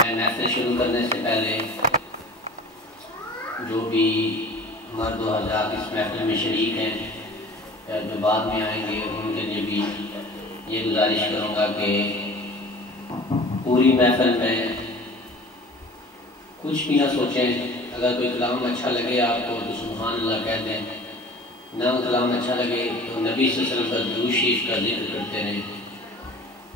میں محفل شروع کرنے سے پہلے جو بھی مرد و حضرات اس محفل میں شریک ہیں یا جو بعد میں آئیں گے ان کے لیے بھی یہ گزارش کروں گا کہ پوری محفل میں کچھ بھی نہ سوچیں. اگر کوئی کلام اچھا لگے آپ کو تو سبحان اللہ کہہ دیں، نہ کلام اچھا لگے تو نبی صلی اللہ علیہ وسلم کا درود شریف کا ذکر کرتے رہیں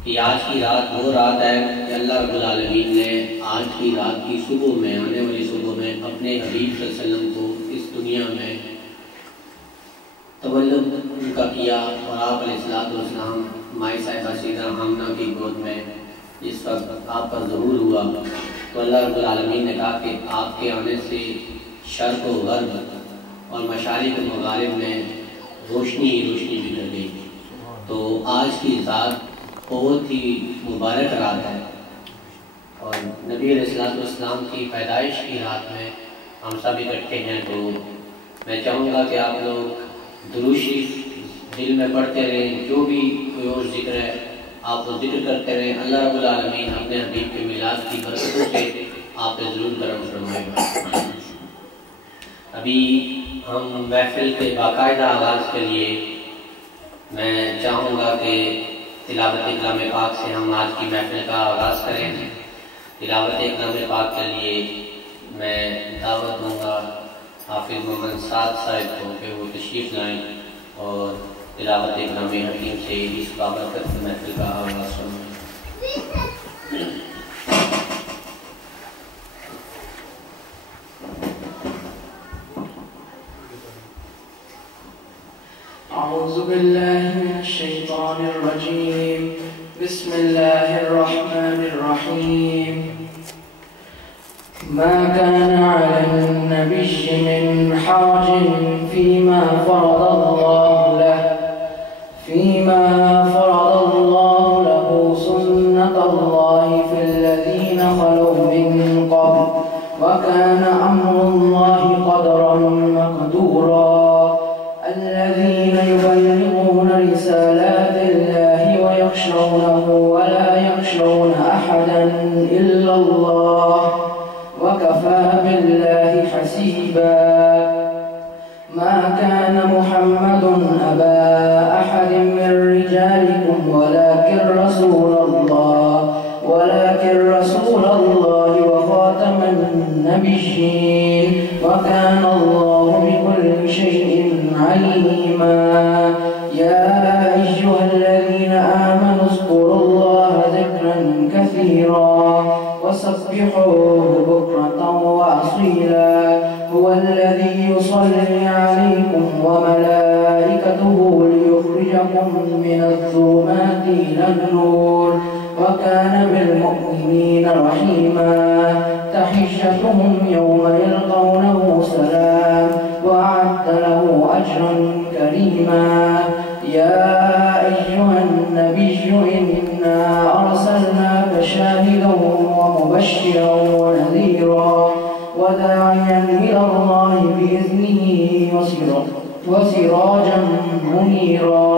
کہ آج کی رات وہ رات ہے کہ اللہ رب العالمین نے آج کی رات کی صبح میں، آنے والی صبح میں اپنے حبیب صلی اللہ علیہ وسلم کو اس دنیا میں تولد ان کا کیا، اور آپ علیہ السلام مائی صاحبہ سیدہ آمنہ کی گود میں اس وقت آپ کا ظہور ہوا. تو اللہ رب العالمین نے کہا کہ آپ کے آنے سے شرق و غرب اور مشارق و مغارب میں روشنی ہی روشنی بکھر گئی. تو آج کی رات بہت ہی مبارک رات ہے، اور نبی علیہ السلام کی پیدائش کی رات میں ہم سب اکٹھے ہیں. تو میں چاہوں گا کہ آپ لوگ درود شریف دل میں پڑھتے رہیں، جو بھی کوئی اور ذکر ہے آپ وہ ذکر کرتے رہیں. اللہ رب العالمین اپنے حبیب کے میلاد کی برکتوں سے آپ پہ ضرور کرم فرمائے گا. ابھی ہم محفل کے باقاعدہ آغاز کے لیے میں چاہوں گا کہ تلاوت کلام پاک سے ہم آج کی محفل کا آغاز کریں. تلاوت کلام پاک کے لیے میں دعوت دوں گا حافظ محمد سعد صاحب کو کہ وہ تشریف لائیں اور تلاوت کلام حکیم سے اس بابرکت محفل کا آغاز کریں. أعوذ بالله من الشيطان الرجيم. بسم الله الرحمن الرحيم. ما كان على النبي من حرج فيما فرض الله له سنة الله في الذين خلوا من قبل وكان أمر الله قدرا مقدورا. الذين يبلغون رسالات الله ويخشونه ولا يخشون أحدا إلا الله وكفى بالله حسيبا. ما كان محمد أبا أحد من رجالكم ولكن رسول الله وخاتم النبيين وكان الله بكل شيء عليما. يا أيها الذين آمنوا اذكروا الله ذكرا كثيرا وسبحوه بكرة وأصيلا. هو الذي يصلي عليكم وملائكته ليخرجكم من الظلمات إلى النور وكان بالمؤمنين رحيما. تحيتهم يوم يلقونه سلام وأعد له أجرا كريما. يا أيها النبي إنا أرسلناك شاهدا ومبشرا ونذيرا وداعيا إلى الله بإذنه وسراجا منيرا.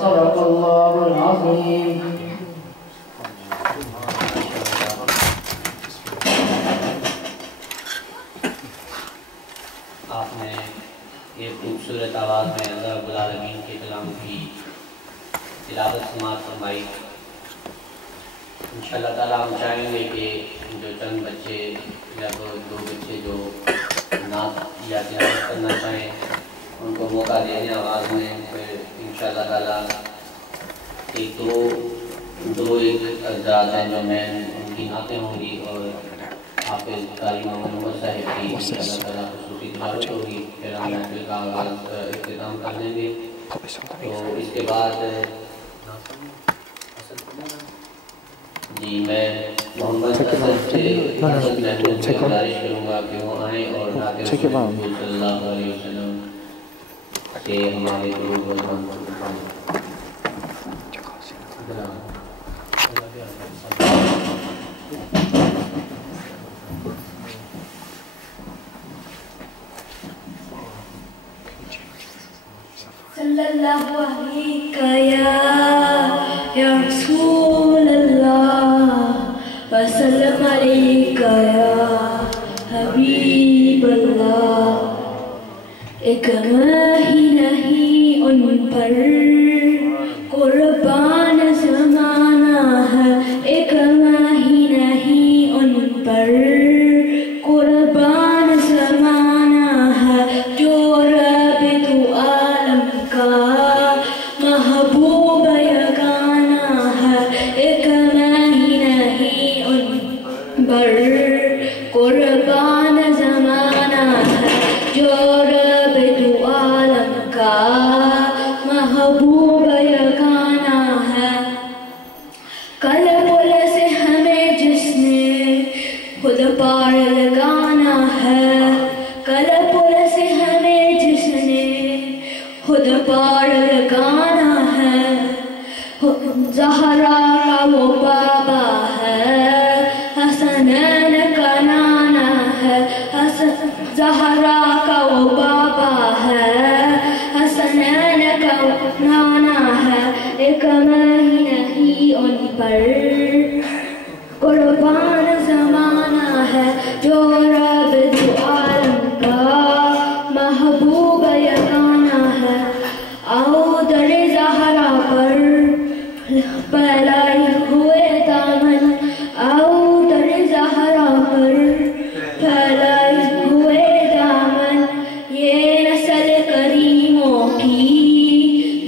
صدق الله العظيم. آپ نے یہ خوبصورت آواز میں اللہ رب العالمین کے کلام کی تلاوت سماعت فرمائی. انشاءاللہ تعالیٰ ہم چاہیں گے کہ جو چند بچے یا دو بچے جو نعت یا تلاوت کرنا چاہیں ان کو موقع دے دیں آواز میں. پھر انشاءاللہ تعالیٰ ایک دو حضرات ہیں جو میں ان کی نعتیں ہوں گی اور حافظ قاری محمد صاحب کی انشاءاللہ تعالیٰ خصوصی تلاوت ہوگی. پھر ہم محفل کا آغاز اختتام کر لیں گے. تو اس کے بعد جی میں محمد اسد سے محمود سے گزارش کروں گا کہ وہ آئیں اور نعت رسول صلی اللہ علیہ وسلم سے ہمارے درود و سلام صلی اللہ علیہ یا رسول اللہ وسلم علیہ ایک ماہی نہیں ان پر قربان زمانہ ہے، ایک ماہی نہیں ان پر قربان زمانہ ہے، جو رب تو عالم کا محبوب یگانہ ہے، ایک ماہی نہیں ان پر قربان زمانہ ہے، جو رب تو عالم کا محبوب یگانہ ہے۔ کل پل سے ہمیں جس نے خود پار لگانا ہے، کل پل سے ہمیں جس نے خود پار لگانا ہے، زہرا کا وہ بابا ہے، حسنین کا نانا ہے، زہرا کا وہ بابا ہے، حسنین کا نانا ہے، ایک ماہی نہیں ان پر قربان زمانہ ہے، جو رب تو عالم کا محبوب یگانہ ہے۔ آؤ در زہرا پر پھیلائے ہوئے دامن، آؤ در زہرا پر پھیلائے ہوئے دامن، یہ نسل کریموں کی،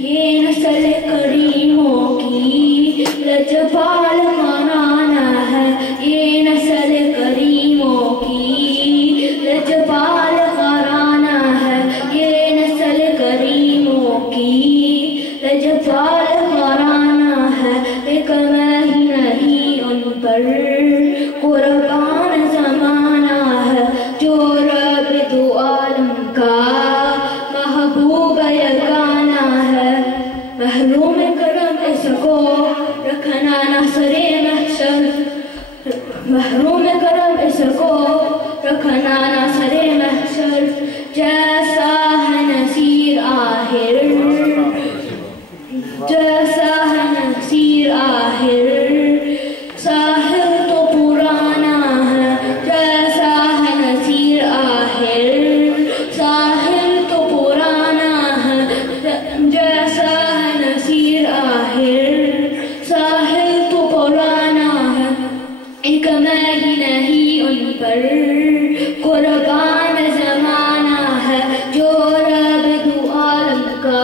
یہ نسل کریموں کی لجپال خانانہ ہے، یہ نسل کریموں کی لجپال خانانہ ہے، یہ نسل کریموں کی لجپال خانانہ ہے، ایک ماہی نہیں ان پر قربان زمانہ ہے، جو رب تو عالم کا محبوب یگانہ ہے۔ محروم کرم اس کو رکھنا نہ سرے محشر، محروم کرم اس کو رکھنا نہ سرے محشر، جیسا ہے نصیر آخر، جیسا ہے نصیر آخر، ساحل تو پرانا ہے، جیسا ہے نصیر آخر، ساحل تو پرانا ہے، جیسا ہے نصیر آخر، ساحل تو پرانا ہے، ایک ماہی نہیں ان پر قربان زمانہ ہے، جو رب تو عالم کا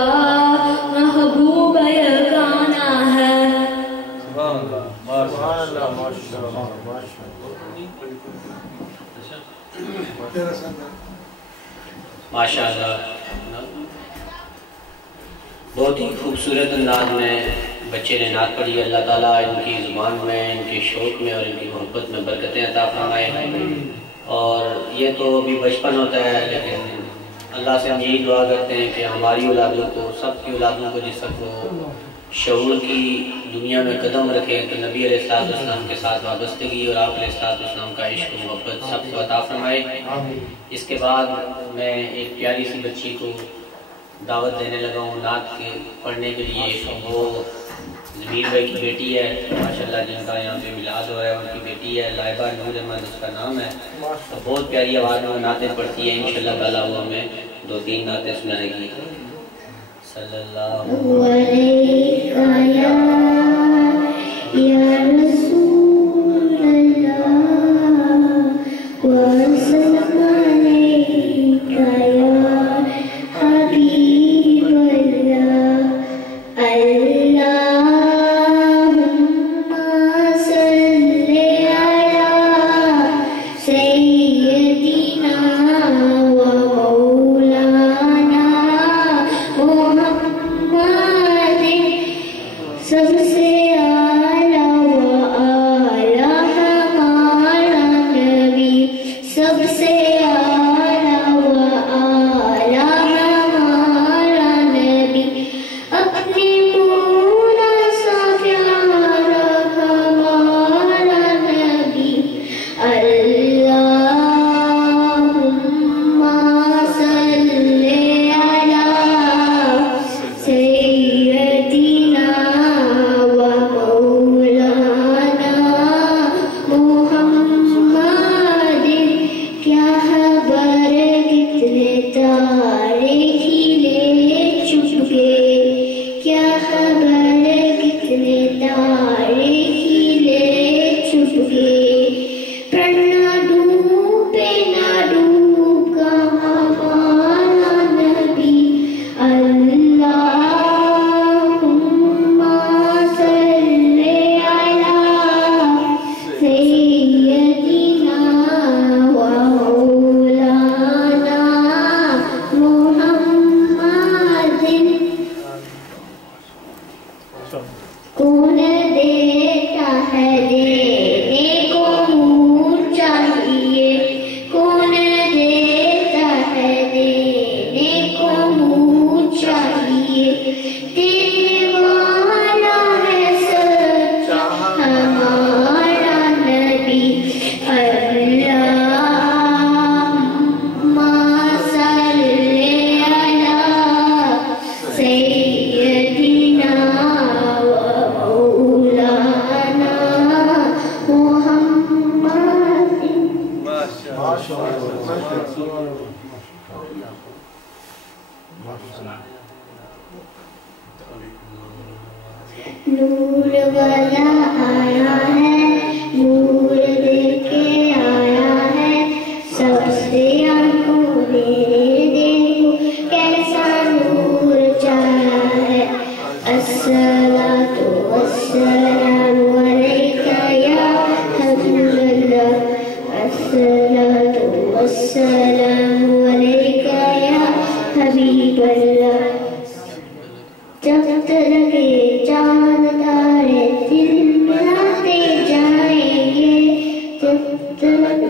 محبوب یگانہ ہے۔ ماشاء اللہ، بہت ہی خوبصورت انداز میں بچے نے نعت پڑھی۔ اللہ تعالیٰ ان کی زبان میں، ان کے شوق میں اور ان کی محبت میں برکتیں عطا فرمائے۔ اور یہ تو ابھی بچپن ہوتا ہے، لیکن اللہ سے ہم یہی دعا کرتے ہیں کہ ہماری اولادوں کو، سب کی اولادوں کو جس وقت وہ شعور کی دنیا میں قدم رکھے تو نبی علیہ السلام کے ساتھ وابستگی اور آپ علیہ السلام کا عشق و محبت سب کو عطا فرمائے۔ اس کے بعد میں ایک پیاری سی بچی کو دعوت دینے لگا ہوں نعت کے پڑھنے کے لیے۔ وہ ضمیر بھائی کی بیٹی ہے ماشاءاللہ، جن کا یہاں پہ میلاد ہو رہا ہے، ان کی بیٹی ہے لائبہ نور احمد اس کا نام ہے، تو بہت پیاری آواز میں نعتیں پڑھتی ہے۔ انشاءاللہ تعالیٰ وہ ہمیں 2-3 نعتیں سنائے گی۔ صلی اللہ علیہ یا رسول اللہ وسلم علیک یا حبیب اللہ، اللہم صلی علی سیدنا و مولانا محمد، سب نور والا آیا ہے، نور دے کے آیا ہے، سب سے آنکھوں میرے دیکھو کیسا نور چایا ہے۔ الصلاۃ والسلام علیک یا حبیب اللہ، الصلاۃ والسلام علیک یا حبیب اللہ۔ جب تک چاند تارے دل ملاتے جائیں گے، جب تک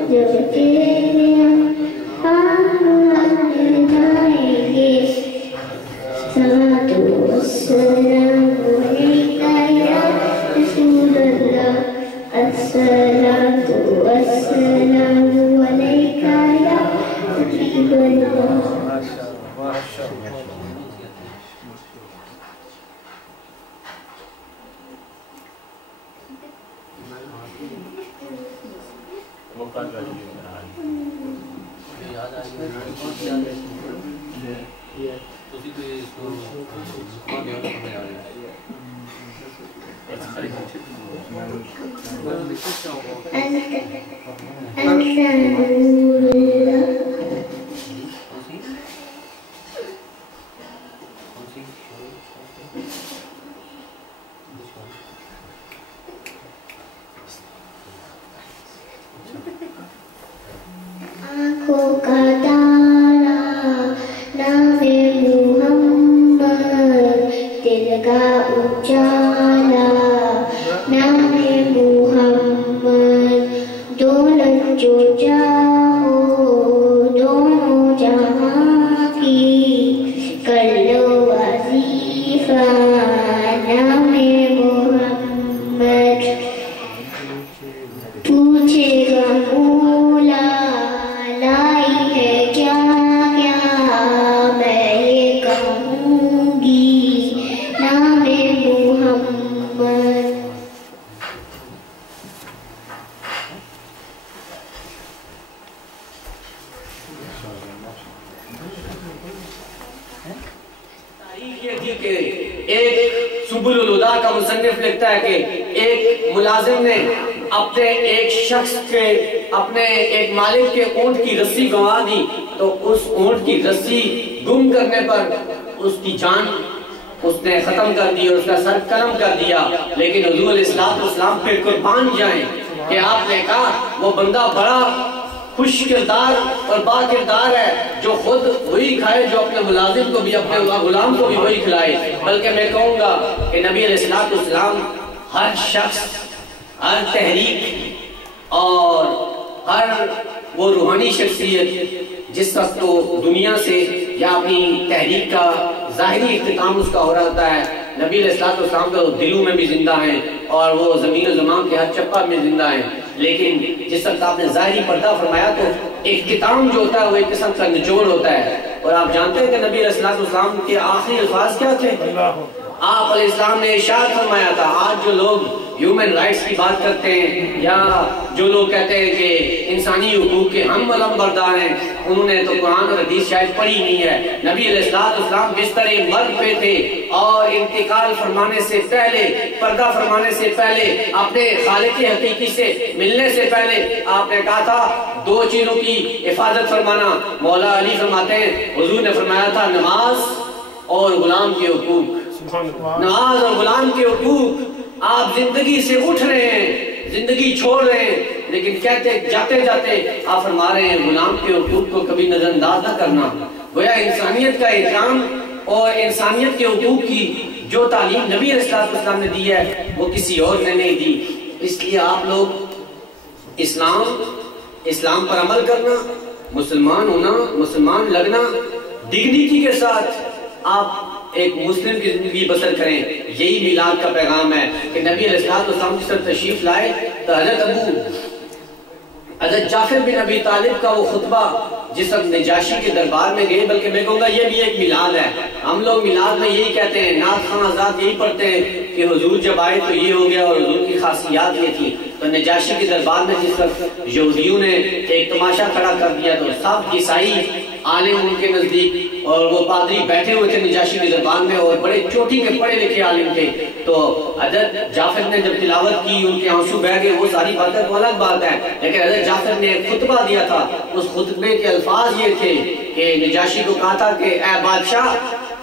جب تیرے آتے جائیں گے۔ الصلاۃ والسلام علیک یا رسول اللہ، الصلاۃ والسلام علیک یا حبیب اللہ۔ آنکھوں کا تارا نام محمد، دل کا اجالا نام محمد، دولت جو چاہو دونوں جہاں کی، کر لو وظیفہ نام محمد۔ پوچھے گا مولا لائی ہے کیا کیا، میں یہ کہوں گی نام محمد۔ ایک سبل الہدا کا مصنف لکھتا ہے کہ ایک ملازم نے اپنے ایک شخص کے اپنے ایک مالک کے اونٹ کی رسی گنوا دی، تو اس اونٹ کی رسی گم کرنے پر اس کی جان اس نے ختم کر دی اور اس کا سر قلم کر دیا۔ لیکن حضور علیہ السلام پھر قربان جائیں کہ آپ نے کہا وہ بندہ بڑا خوش کردار اور با کردار ہے جو خود وہی کھائے جو اپنے ملازم کو بھی اپنے غلام کو بھی وہی کھلائے۔ بلکہ میں کہوں گا کہ نبی علیہ السلام ہر شخص، ہر تحریک اور ہر وہ روحانی شخصیت جس وقت وہ دنیا سے یا اپنی تحریک کا ظاہری اختتام اس کا ہو رہا ہوتا ہے، نبی علیہ السلام تو دلوں میں بھی زندہ ہیں اور وہ زمین و زمان کے ہر چپا میں زندہ ہیں۔ لیکن جس وقت آپ نے ظاہری پردہ فرمایا تو اختتام جو ہوتا ہے وہ ایک قسم کا نچوڑ ہوتا ہے۔ اور آپ جانتے ہیں کہ نبی علیہ السلام کے آخری الفاظ کیا تھے؟ آپ علیہ السلام نے ارشاد فرمایا تھا، آج جو لوگ ہیومن رائٹس کی بات کرتے ہیں یا جو لوگ کہتے ہیں کہ انسانی حقوق کے ہم علم بردار ہیں، انہوں نے تو قرآن اور حدیث شاید پڑھی نہیں ہے۔ نبی علیہ السلام بستر مرگ پہ تھے اور انتقال فرمانے سے پہلے، پردہ فرمانے سے پہلے، اپنے خالق حقیقی سے ملنے سے پہلے آپ نے کہا تھا دو چیزوں کی حفاظت فرمانا۔ مولا علی فرماتے ہیں حضور نے فرمایا تھا نماز اور غلام کے حقوق، نماز اور غلام کے حقوق۔ آپ زندگی سے اٹھ رہے ہیں، زندگی چھوڑ رہے ہیں، لیکن کہتے جاتے جاتے آپ فرما رہے ہیں غلام کے حقوق کو کبھی نظر انداز نہ کرنا۔ گویا انسانیت کا احترام اور انسانیت کے حقوق کی جو تعلیم نبی علیہ السلام نے دی ہے وہ کسی اور نے نہیں دی۔ اس لیے آپ لوگ اسلام پر عمل کرنا، مسلمان ہونا، مسلمان لگنا، ڈگنیٹی کے ساتھ آپ ایک مسلم کی زندگی بسر کریں۔ یہی میلاد کا پیغام ہے کہ نبی علیہ السلام جس طرح تشریف لائے تو حضرت جعفر بن ابی طالب کا وہ خطبہ جس وقت نجاشی کے دربار میں گئے، بلکہ میں کہوں گا یہ بھی ایک میلاد ہے. ہم لوگ میلاد میں یہی کہتے ہیں، نعت خواں حضرات یہی پڑھتے ہیں کہ حضور جب آئے تو یہ ہو گیا اور حضور کی خاصیات یہ تھی. تو نجاشی کے دربار میں جس وقت یہودیوں نے ایک تماشا کھڑا کر دیا تو سب عیسائی عالم ان کے نزدیک اور وہ پادری بیٹھے ہوئے تھے نجاشی کے دربار میں اور بڑے چوٹی کے پڑھے لکھے عالم تھے. تو حضرت جعفر نے جب تلاوت کی ان کے آنسو بہہ گئے، وہ ساری باتیں تو الگ بات ہے، لیکن حضرت جعفر نے ایک خطبہ دیا تھا. اس خطبے کے الفاظ یہ تھے کہ نجاشی کو کہا تھا کہ اے بادشاہ،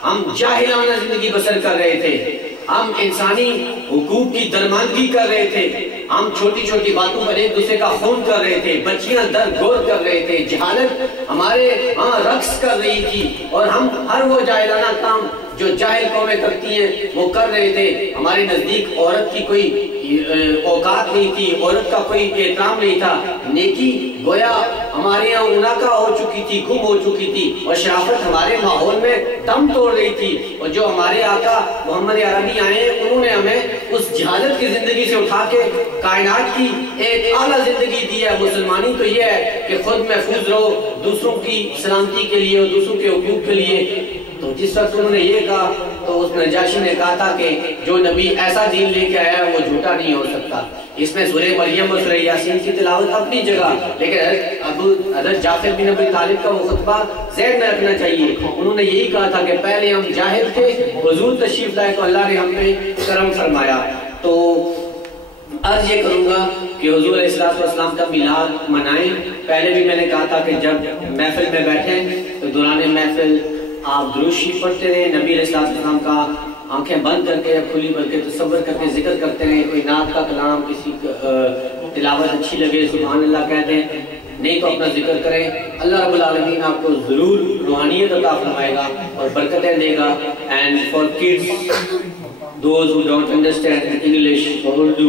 ہم جاہلانہ زندگی بسر کر رہے تھے، ہم انسانی حقوق کی درماندگی کر رہے تھے، ہم چھوٹی چھوٹی باتوں پر ایک دوسرے کا خون کر رہے تھے، بچیاں درد گور کر رہے تھے، جہالت ہمارے ہاں رقص کر رہی تھی، اور ہم ہر وہ جاہلانہ کام جو جاہل قومیں کرتی ہیں وہ کر رہے تھے. ہمارے نزدیک عورت کی کوئی اوقات نہیں تھی، عورت کا کوئی احترام نہیں تھا. نیکی گویا ہمارے یہاں مناقہ ہو چکی تھی، گم ہو چکی تھی، اور شرافت ہمارے ماحول میں دم توڑ رہی تھی. اور جو ہمارے آقا محمد عربی آئے انہوں نے ہمیں اس جہالت کی زندگی سے اٹھا کے کائنات کی ایک اعلیٰ زندگی دی ہے. مسلمانی تو یہ ہے کہ خود محفوظ رہو دوسروں کی سلامتی کے لیے اور دوسروں کے حقوق کے لیے. تو جس وقت انہوں نے یہ کہا تو اس نجاشی نے کہا تھا کہ جو نبی ایسا دین لے کے آیا وہ جھوٹا نہیں ہو سکتا. اس میں سورہ مریم اور سورہ یاسین کی تلاوت اپنی جگہ، لیکن حضرت جعفر بن ابی طالب کا وہ خطبہ ذہن میں رکھنا چاہیے. انہوں نے یہی کہا تھا کہ پہلے ہم جاہل تھے، حضور تشریف لائے تو اللہ نے ہم پہ کرم فرمایا. تو عرض یہ کروں گا کہ حضور علیہ السلام کا میلاد منائیں. پہلے بھی میں نے کہا تھا کہ جب محفل میں بیٹھیں تو دوران محفل آپ درود شریف پڑھتے رہے، نبی علیہ السلام کا آنکھیں بند کر کے کھلی کر کے تصور کر کے ذکر کرتے رہے. کوئی نعت کا کلام، کسی تلاوت اچھی لگے سبحان اللہ کہہ دیں، نہیں تو اپنا ذکر کریں. اللہ رب العالمین آپ کو ضرور روحانیت عطا فرمائے گا اور برکتیں دے گا. And for kids those who don't understand English or Urdu,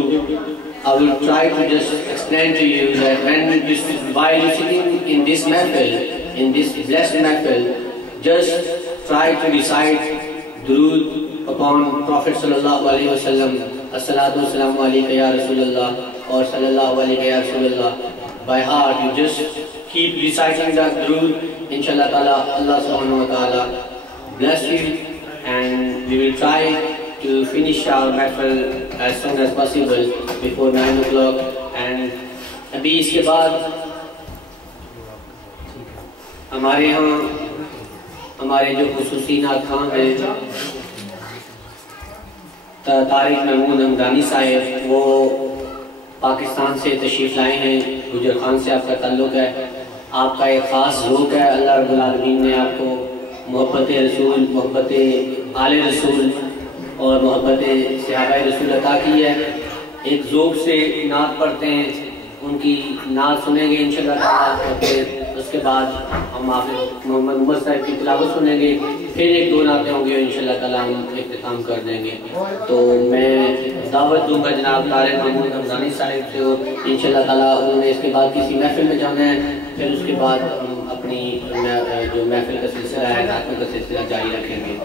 I will try to just explain to you that while you sitting in this mahfil, in this blessed mahfil, just try to recite durood upon Prophet sallallahu alaihi wasallam, as-salatu wassalamu alayka ya Rasulullah, or sallallahu alayka ya Rasulullah by heart. You just keep reciting that durood. Inshallah ta'ala, Allah subhanahu wa ta'ala bless you, and we will try to finish our mahfil as soon as possible before 9 o'clock. And ابھی اس کے بعد ہمارے یہاں ہمارے جو خصوصی نعت خواں ہیں طارق محمود حمدانی صاحب، وہ پاکستان سے تشریف لائے ہیں. گجر خان سے آپ کا تعلق ہے، آپ کا ایک خاص ذوق ہے. اللہ رب العالمین نے آپ کو محبت رسول، محبت آل رسول اور محبت صحابہ رسول عطا کی ہے. ایک ذوق سے نعت پڑھتے ہیں، ان کی نعت سنیں گے انشاءاللہ تعالیٰ، اور پھر اس کے بعد ہم آپ محمد عمر صاحب کی تلاوت سنیں گے، پھر ایک دو نعتیں ہوں گے انشاءاللہ تعالیٰ ہم اختتام کر دیں گے. تو میں دعوت دوں گا جناب طارق محمود حمدانی صاحب سے، انشاءاللہ تعالیٰ انہوں نے اس کے بعد کسی محفل میں جانا ہے، پھر اس کے بعد ہم اپنی جو محفل کا سلسلہ ہے نعتوں کا سلسلہ جاری رکھیں گے.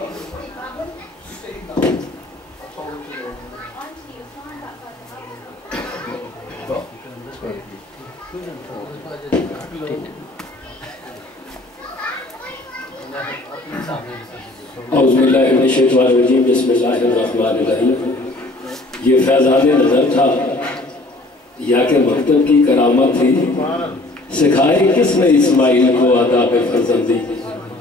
اعوذ باللہ من الشیطان الرجیم، بسم اللہ الرحمن الرحیم. یہ فیضان نظر تھا یا کہ مکتب کی کرامت تھی، سکھائی کس نے اسماعیل کو آداب فرزندی.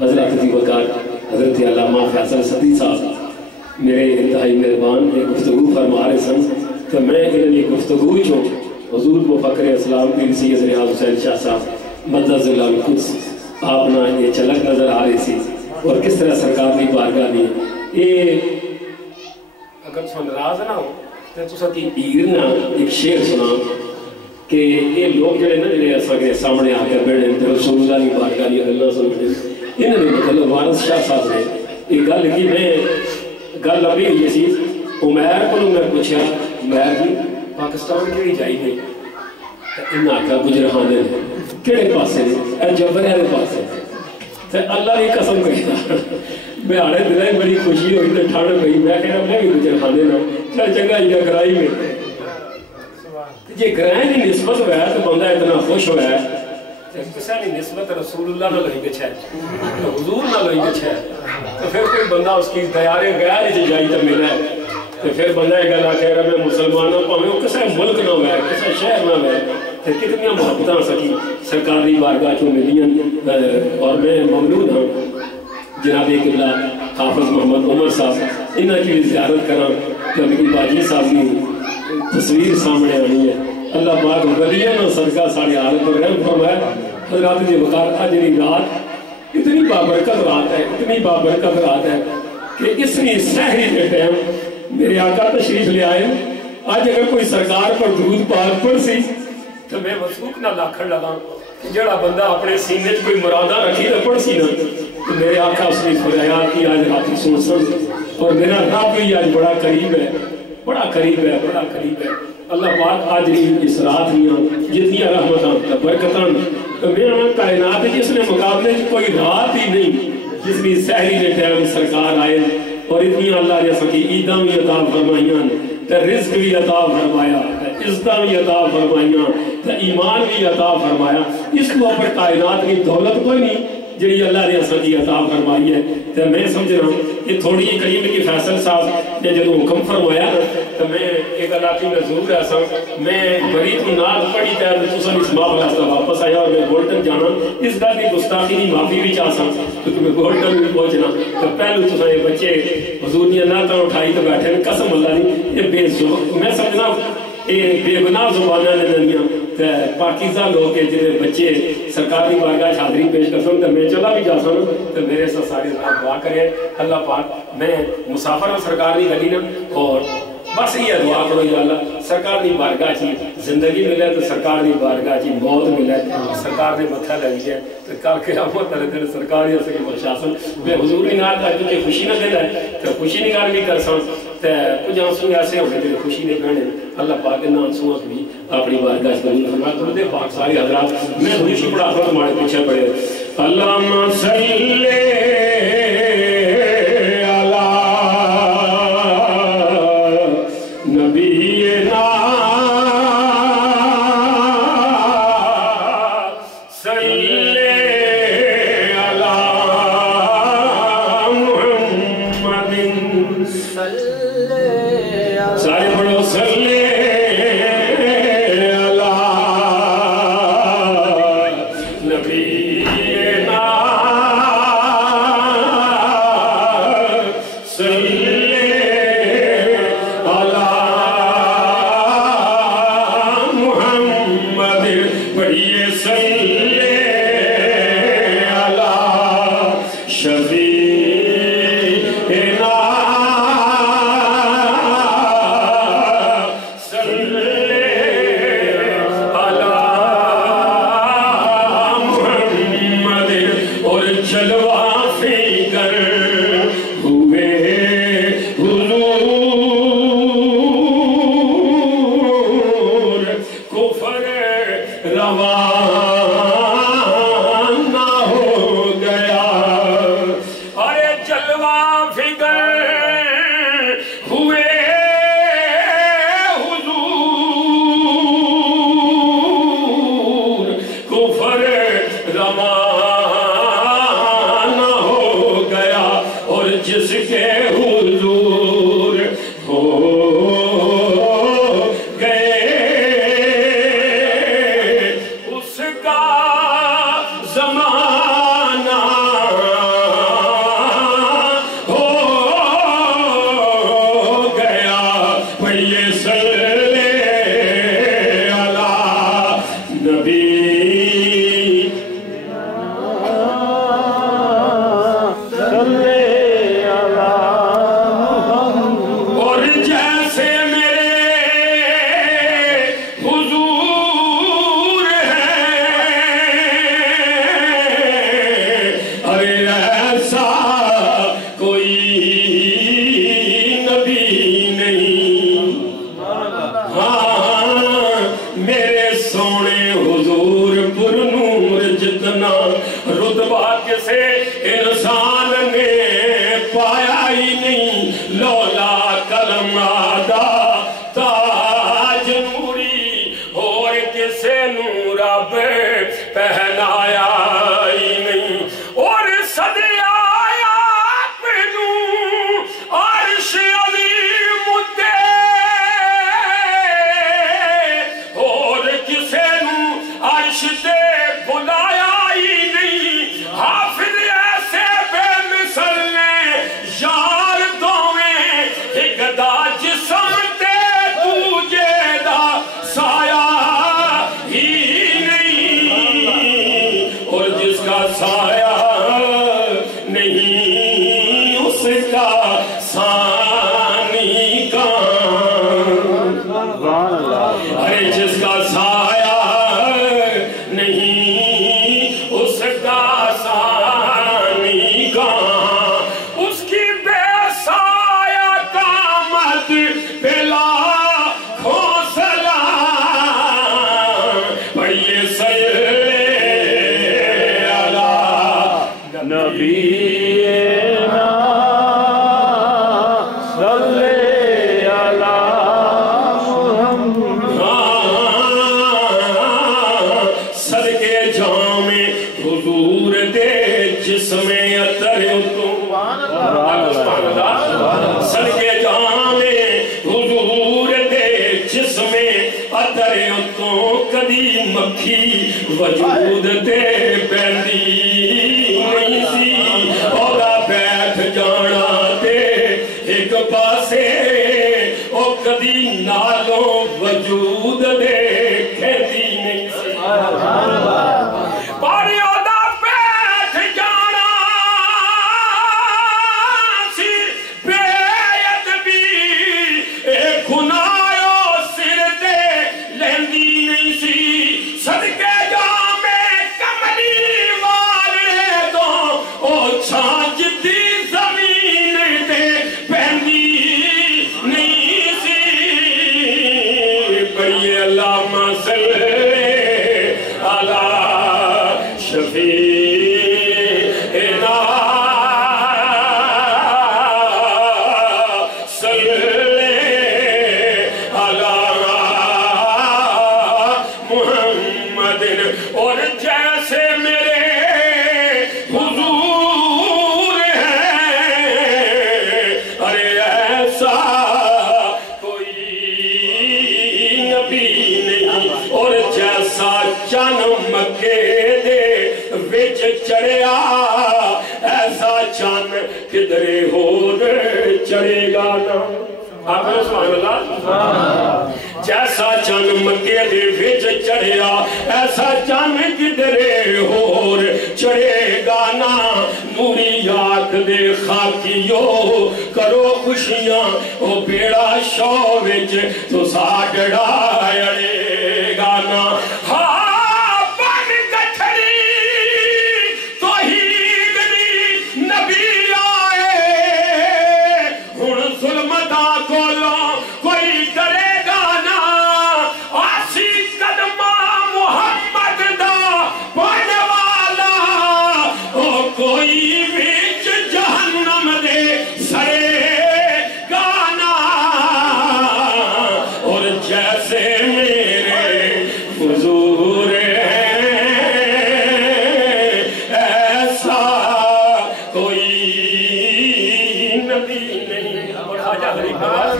حضرت دی وقار حضرت علامہ فیصل صدی صاحب میرے انتہائی مہربان ایک گفتگو فرما رہے سن کہ میں انہیں گفتگو چو حضور مفکر اسلام پیر سید ریاض حسین شاہ صاحب مدد اللہ القدس آپ نا یہ چلک نظر آ رہی سی، اور کس طرح سرکار کی بارگاہ نہیں یہ اگر تساں ناراض نہ ہو تے تساں کی پیر نا ایک شعر سنا کہ یہ لوگ جڑے نا جڑے اساں کے سامنے آ کے بیٹھے تے رسول اللہ کی بارگاہ دی گلاں سن بیٹھے، انہاں نے مطلب وارث شاہ صاحب نے یہ گل کی. میں گل ابھی ہوئی سی عمیر کو میں پوچھا عمیر جی پاکستان کہڑی جائیے؟ انہاں آکھیا گجرخانے کہڑے پاسے اے جبرے والے پاسے. تے اللہ کی قسم کہتا میں آڑے دلائیں بڑی خوشی ہوئی تے ٹھاڑ پئی، میں کہنا میں بھی گجرخانے نا چل چنگا ہی گرائی میں جی گرائیں کی نسبت ہوا ہے تو بندہ اتنا خوش ہوا ہے کسی نے نسبت رسول اللہ نہ لئی گچھے حضور نہ لئی گچھے تو پھر کوئی بندہ اس کی دیار غیر ہی جائی تو ملا ہے تو پھر بندہ یہ گلا کہہ رہا میں مسلمان ہوں پاہمیں وہ کسی ملک نہ ہوئے کسی شہر نہ ہوئے تو کتنی محبتاں سکی سرکاری بارگاہ چوں ملین اور میں ممنون ہوں جناب قبلہ حافظ محمد عمر صاحب انہاں کی زیارت کرا تو میری باجی صاحب کی تصویر سامنے آنی ہے اللہ پاک ولیاں نہ صدقہ ساڑی حالت پر رحم فرمایا حضرات جی وقار آجنی رات اتنی بابرکت رات ہے اتنی بابرکت رات ہے کہ اس نے سہری کے ٹائم میرے آقا تشریف لے آئے آج اگر کوئی سرکار پر درود پاک پڑھ سی تو میں مسوک نہ لاکھڑ لگا کہ جڑا بندہ اپنے سینے کوئی مرادہ رکھی تو پڑھ سی نا تو میرے آقا اس نے فرمایا کہ آج راتی سوچن اور میرا رب بھی آج بڑا قریب ہے بڑا قریب ہے بڑا قریب ہے اللہ پاک آج اس رات دیاں جتنی رحمتاں برکتاں تو میرا کائنات جس نے مقابلے کوئی رات ہی نہیں جس نے سحری نے ٹائم سرکار آئے اور اتنی اللہ نے سکی عیداں بھی عطا فرمائیاں تے رزق بھی عطا فرمایا عزتاں بھی عطا فرمائیاں تے ایمان بھی عطا فرمایا اس کو پر کائنات کی دولت کوئی نہیں جڑی اللہ نے سکی عطا فرمائی ہے تے میں سمجھ رہا ہوں کہ تھوڑی کریم کی فیصل صاحب نے جدو حکم فرمایا تو میں ایک علاقی میں ضرور ایسا میں غریب کی ناز پڑی تے تو سن اس ماہ راستہ واپس آیا اور میں گولڈن جانا اس گل کی گستاخی کی معافی بھی چاہ سکتا کیونکہ میں گولڈن بھی پہنچنا تو پہلو تو یہ بچے حضور دی نعت اٹھائی تو بیٹھے قسم اللہ دی یہ بے ذوق میں سمجھنا یہ بے گناہ زباناں نے دنیا پاکیزہ لوگ کے جنہیں بچے سرکاری بارگاہ حاضری پیش کر سن تو میں چلا بھی جا سن تو میرے ساتھ سارے دعا کرے اللہ پاک میں مسافر ہوں سرکاری گلی نا اور بس یہ دعا کرو یا اللہ سرکار دی بارگاہ چی زندگی ملے تو سرکار دی بارگاہ چی موت ملے سرکار نے متھا لگی ہے تو کل قیامت والے دن سرکار یا سکی پرشاسن میں حضور نال تک کہ خوشی نہ دے ہے تو خوشی نکال بھی کر سن تے کچھ آنسو ایسے ہونے جو خوشی نے بہنے اللہ پاک ان آنسوؤں بھی اپنی بارگاہ سے قبول فرما درود پاک سارے حضرات میں حدیث پڑھا کر تمہارے پیچھے پڑے اللہم صلی پہنایا ہی نہیں اور صدیا آپ نوں عرش عظیم تے اور کسے نوں عرش تے بلایا ہی نہیں حافظ ایسے بے مثل نے یار دوویں ایک دا جسم تے دوجے دا سایہ ہی نہیں اور جس کا سایہ نہیں اس کا ثانی کہاں ارے جس کا سایہ نہیں اس کا ثانی کہاں اس کی بے سایہ قامت بلا کھوسلا پڑھئے صلی اللہ نبینا صلی صدقے جام حضور دے جسم عطر اتوں صدقے جام حضور دے جسم عطر اتوں کدی مکھی وجود دے بیندی نہیں سی اولا بیٹھ جانا تے ایک پاسے او کدی نالوں وجود دے کھیتی نہیں سی پاری اولا بیٹھ جانا سی بے ادبی ایک گناہوں سر دے لیندی نہیں سی صدقے جامے کملی والے دو او چھانچ دی زمین دے پہنی نہیں سی پڑھئے اللہم صلی علی شفیعنا صلی علی محمد اور جیسے میرے حضور ہیں ارے ایسا کوئی نبی نہیں اور جیسا چن مکے دے وچ چڑھیا ایسا چن کدھرے ہور چڑھے گا نا آپ نے سبحان اللہ جیسا چن مکے دے وچ چڑھیا ایسا چن کدھرے ہور چڑھے گا نا نوری آنکھ دے خاکیو کرو خوشیاں او بیڑا شو وچ تو ساڑھڑا اڑے گا نا ہاں بن گٹھڑی توحید دی نبی آئے ہن ظلم دا کولوں کوئی ڈرے گا نا آسی قدمہ محمد دا پڑھ والا او کوئی وچ جہنم دے سڑے گا نا اور جیسے میرے حضور ایسا کوئی نبی نہیں اور خواجہ غریب نواز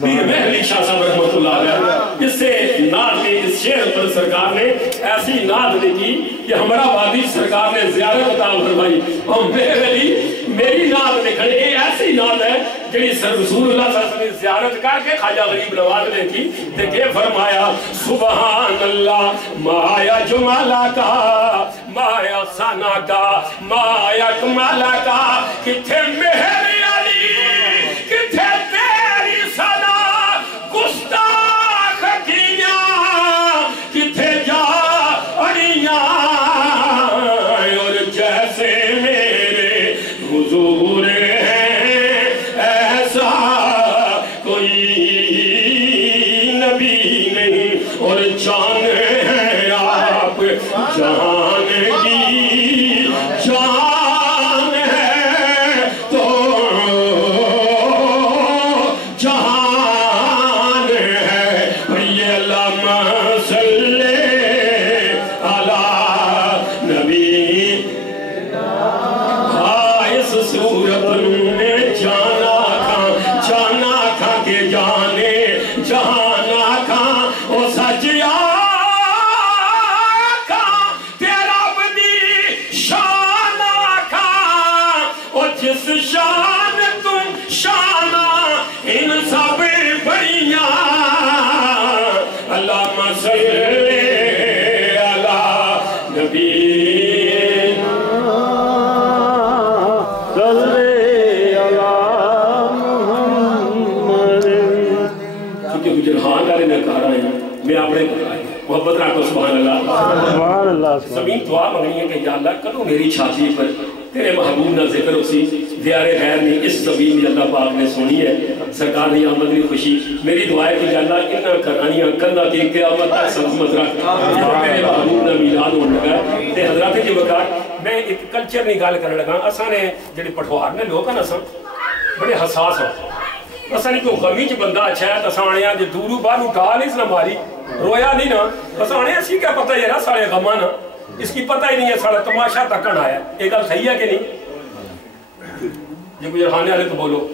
پیر مہدی شاہ صاحب رحمت اللہ علیہ اس سے نعت نے اس شعر پر سرکار نے ایسی نعت لکھی کہ ہمارا وادی سرکار نے زیارت عطا فرمائی اور میری نعت لکھنے یہ ایسی نعت ہے جڑی رسول اللہ صلی اللہ علیہ وسلم زیارت کر کے خواجہ غریب نواز نے کی کہ فرمایا سبحان اللہ مایا جمالہ کا مایا ثنا کا مایا کمالہ کا کتھے مہر علی کتھے تیری ثنا گستاخ کیاں کتھے جا اڑیاں اور جیسے میرے حضور ایسا کوئی نبی نہیں اور جان ہے آپ جان کی جان ہے تو محبت رکھو سبحان اللہ زمین دعا منگنی ہے کہ یا اللہ کدو میری چھاتی پر تیرے محبوب نہ ذکر اسی دیار غیر نے اس زمین میں اللہ پاک نے سنی ہے سرکار نے آمد کی خوشی میری دعا ہے کہ یا اللہ انہاں کرانیاں کندہ کی قیامت تک سلامت رکھ میرے محبوب نہ میلاد ہونے لگا تے حضرات کی وقت میں ایک کلچر نہیں گال کرنے لگا اساں نے جڑے پٹھوار نے لوگ ہیں اساں بڑے حساس ہو اساں نہیں کوئی غمی چ بندہ اچھا ہے اساں آنے جو دورو باہر اٹھا نہیں اس ماری رویا نہیں نا اساں آنے اسی کیا پتہ ہے نا سارے غماں نا اس کی پتہ ہی نہیں ہے سارا تماشا تکن آیا ایک گل صحیح ہے کہ نہیں یہ کوئی رہانے والے تو بولو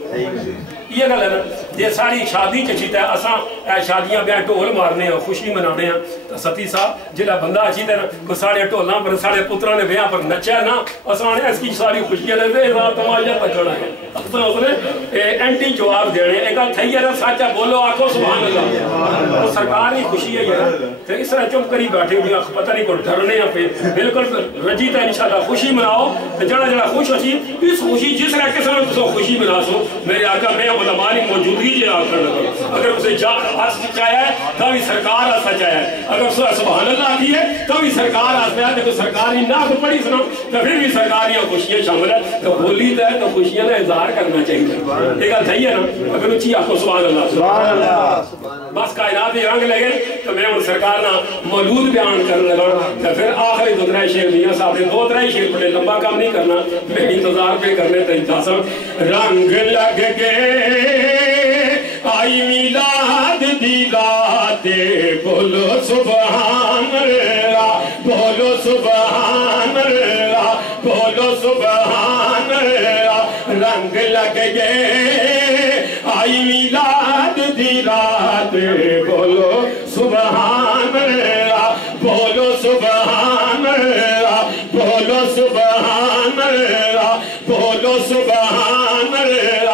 یہ گل ہے نا یہ ساری شادی چچیتا ہے اساں شادیاں بیاں ٹول مارنے ہیں خوشی منانے ہیں تو ستی صاحب جڑا بندہ اچھی تے نا سارے ٹولاں پر سارے پتراں نے بیاں پر نچیا نا اساں نے اس کی ساری خوشیاں دے ہزار تماشا تکن ہے اصل اس نے اینٹی جواب دینے ایک گل صحیح ہے نا سچا بولو آکھو سبحان اللہ وہ سرکار کی خوشی ہے یار تو اس طرح چپ کری بیٹھے ہوئی پتہ نہیں کوئی ڈرنے ہیں پہ بالکل رجیتا انشاءاللہ خوشی مناؤ جڑا جڑا خوش ہوئی اس خوشی جس طرح کے ساتھ تو خوشی منا سو میرے آقا میں علماء کی موجودگی جی آکر لگا اگر اسے چاہیا ہے تو بھی سرکار آسا چاہیا ہے اگر سبحان اللہ کی ہے تو بھی سرکار آسا ہے دیکھو سرکاری ناک پڑی سنو تو پھر بھی سرکاریاں خوشیاں شامل ہے تو بولی تو ہے تو خوشیاں کا اظہار کرنا چاہیے ایک گل صحیح ہے نا اگر اچھی آخو سبحان اللہ بس کائنات رنگ لگے تو میں ان سرکار نہ مولود بیان کرنے لگا تو پھر آخری دو ترائی شیر میاں صاحب نے دو ترائی شیر پڑے لمبا کام نہیں کرنا میں انتظار پہ کرنے تو اجازت رنگ لگ گئے آئی میلاد دی رات بولو سبحان اللہ بولو سبحان اللہ بولو سبحان اللہ رنگ لگ گئے آئی میلاد دی رات بولو سبحان اللہ بولو سبحان اللہ بولو سبحان اللہ بولو سبحان اللہ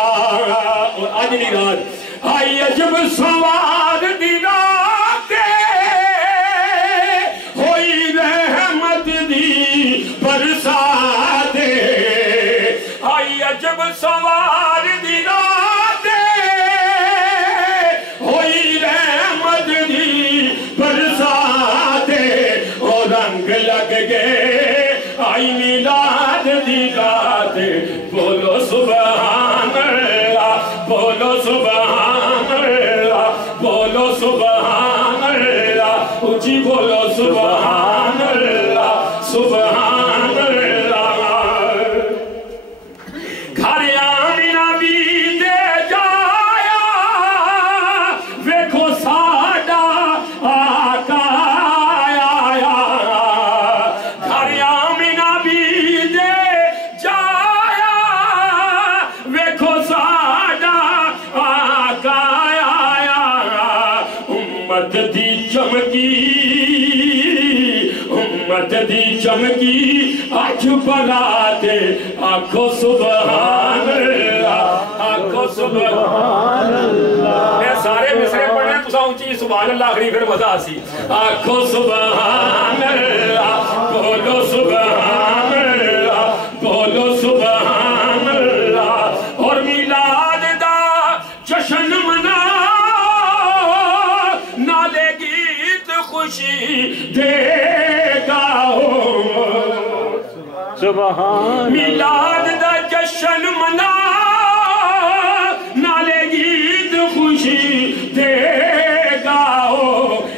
اور آج دی رات آئی عجب سوار دی رات ہوئی رحمت دی برسات آئی عجب سوار دی رات ہوئی رحمت دی برسات اور رنگ لگ گئے آئی میلاد دی رات بولو سبحان اللہ بولو سبحان اللہ بولو سبحان اللہ اچھی بولو سبحان اللہ سبحان اللہ گھر آمینہ بھی دے جایا ویکھو ساڈا آقا آیا گھر آمینہ بھی دے جایا ویکھو ساڈا آقا آیا امت دی چمکی امت دی چمکی آج بلاتے آنکھو سبحان اللہ آنکھو سبحان اللہ میں سارے مصرے پڑھنے تو سا اونچی سبحان اللہ آخری پھر مزہ سی آنکھو سبحان اللہ بولو سبحان اللہ بولو سبحان اللہ اور میلاد دا جشن منا نالے گیت خوشی دے گا سبحان میلاد دا جشن منا نالے گیت خوشی دے گا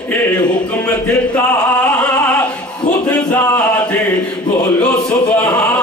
اے حکم دیتا خود ذات بولو سبحان